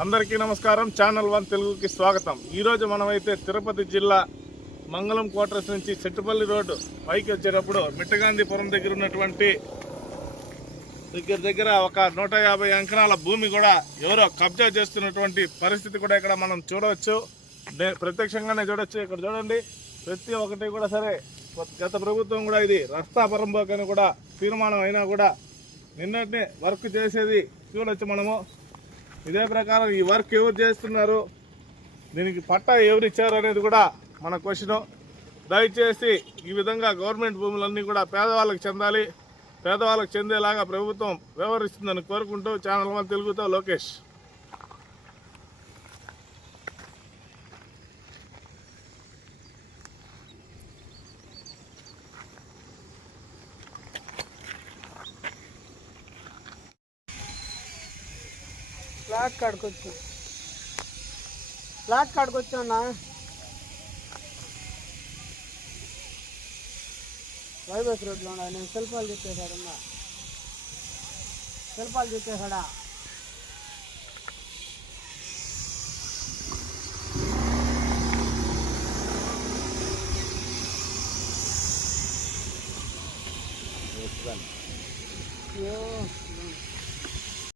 అందరికీ నమస్కారం. ఛానల్ 1 తెలుగుకి స్వాగతం. ఈరోజు మనమైతే తిరుపతి జిల్లా మంగళం క్వార్టర్స్ నుంచి సెట్టుపల్లి రోడ్డు పైకి వచ్చేటప్పుడు మిట్టగాంధీపురం దగ్గర ఉన్నటువంటి దగ్గర ఒక 150 ఎకరాల భూమి కూడా ఎవరో కబ్జా చేస్తున్నటువంటి పరిస్థితి కూడా ఇక్కడ మనం చూడవచ్చు. ప్రత్యక్షంగానే చూడొచ్చు. ఇక్కడ చూడండి, ప్రతి ఒక్కటి కూడా సరే గత ప్రభుత్వం కూడా ఇది రస్తా పరంబోకని కూడా తీర్మానం అయినా కూడా నిన్నటినే వర్క్ చేసేది చూడొచ్చు మనము. ఇదే ప్రకారం ఈ వర్క్ ఎవరు చేస్తున్నారు, దీనికి పట్టా ఎవరు ఇచ్చారు అనేది కూడా మన క్వశ్చను. దయచేసి ఈ విధంగా గవర్నమెంట్ భూములన్నీ కూడా పేదవాళ్ళకి చెందాలి, పేదవాళ్ళకి చెందేలాగా ప్రభుత్వం వ్యవహరిస్తుందని కోరుకుంటూ ఛానల్ 1 తెలుగుతో లోకేష్. ఫ్లాట్ కాడికి వచ్చానా వైబస్ రోడ్లో ఉన్నా. నేను శిల్పాలు చెప్పేశాడన్నా, శిల్పాలు చెప్పేశాడా. అయ్యో